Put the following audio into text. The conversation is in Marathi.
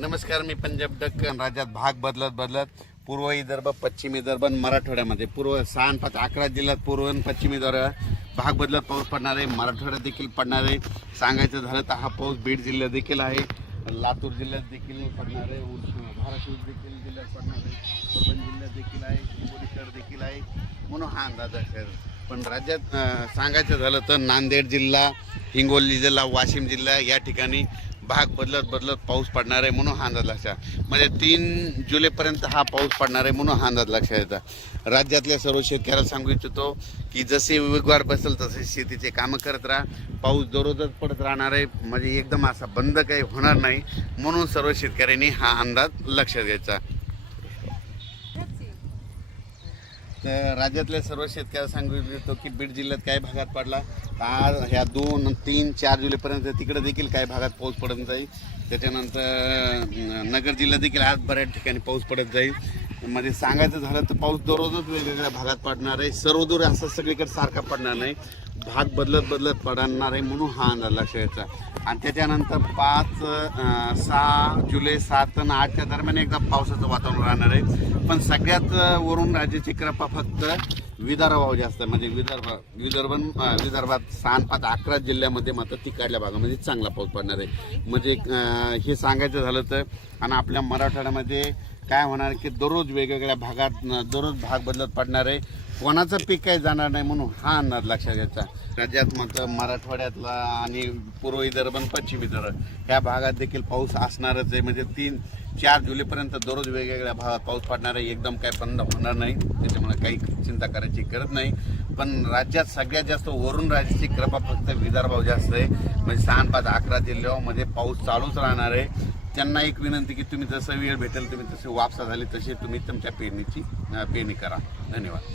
नमस्कार मी पंजाब दक्कन राज्यात भाग बदलत बदलत पूर्व विदर्भ पश्चिम विदर्भ मराठवाड्यामध्ये. पूर्व सहा पाच अकरा जिल्ह्यात पूर्व आणि पश्चिम विदर्भ. भाग बदलत पाऊस पडणार आहे मराठवाड्यात देखील पडणार आहे. सांगायचं झालं तर हा पाऊस बीड जिल्ह्यात देखील आहे. लातूर जिल्ह्यात देखील पडणार आहे. धाराशिव देखील जिल्ह्यात पडणार आहे. परभणी जिल्ह्यात देखील आहे. हिंगोली शहर देखील आहे. म्हणून हा अंदाज आहे पण राज्यात सांगायचं झालं तर नांदेड जिल्हा हिंगोली जिल्हा वाशिम जिल्हा या ठिकाणी भाग बदलत बदलत पाऊस पडणार आहे म्हणून हा अंदाज लक्षात म्हणजे तीन जुलैपर्यंत हा पाऊस पडणार आहे म्हणून हा अंदाज लक्षात येतात राज्यातल्या सर्व शेतकऱ्याला सांगू इच्छितो की जसे वेगवार बसेल तसे शेतीचे कामं करत राहा. पाऊस दररोजच पडत राहणार आहे. म्हणजे एकदम असा बंद काही होणार नाही. म्हणून सर्व शेतकऱ्यांनी हा अंदाज लक्षात घ्यायचा तर राज्यातल्या सर्व शेतकऱ्याला सांगू इच्छितो की बीड जिल्ह्यात काही भागात पडला. आज ह्या दोन तीन चार जुलैपर्यंत तिकडे देखील काही भागात पाऊस पडत जाईल त्याच्यानंतर नगर जिल्ह्यात देखील आज बऱ्याच ठिकाणी पाऊस पडत जाईल. म्हणजे सांगायचं झालं तर पाऊस दररोजच वेगवेगळ्या भागात पडणार आहे. सर्वदूर असं सगळीकडे सारखा पडणार नाही. भाग बदलत बदलत पडणार आहे म्हणून हा अंदाज लक्षात यायचा आणि त्याच्यानंतर पाच सहा जुलै सात आणि आठच्या दरम्यान एकदा पावसाचं वातावरण राहणार आहे. पण सगळ्यात वरून राज्याची कृपा फक्त विदर्भावर जास्त म्हणजे विदर्भ विदर्भ विदर्भात सहा पाच अकरा जिल्ह्यामध्ये मात्र तिकडल्या भागामध्ये चांगला पाऊस पडणार आहे. म्हणजे हे सांगायचं झालं तर आणि आपल्या मराठवाड्यामध्ये काय होणार की दररोज वेगवेगळ्या भागात दररोज भाग बदलत पडणार आहे. कोणाचं पीक काही जाणार नाही म्हणून हा अंदाज लक्षात घ्यायचा. राज्यात मात्र मराठवाड्यातला आणि पूर्व विदर्भ आणि पश्चिम विदर्भ ह्या भागात देखील पाऊस असणारच आहे. म्हणजे तीन चार जुलैपर्यंत दररोज वेगवेगळ्या भागात पाऊस पडणार आहे. एकदम काही बंद होणार नाही. त्याच्यामुळे काही चिंता करायची गरज नाही. पण राज्यात सगळ्यात जास्त वरून राज्याची कृपा फक्त विदर्भाव जास्त आहे. म्हणजे सहा पाच अकरा जिल्ह्यामध्ये पाऊस चालूच राहणार आहे. त्यांना एक विनंती की तुम्ही जसं वेळ भेटेल तुम्ही तसे वापसा झाली तशी तुम्ही तुमच्या पेरणीची पेरणी करा. धन्यवाद.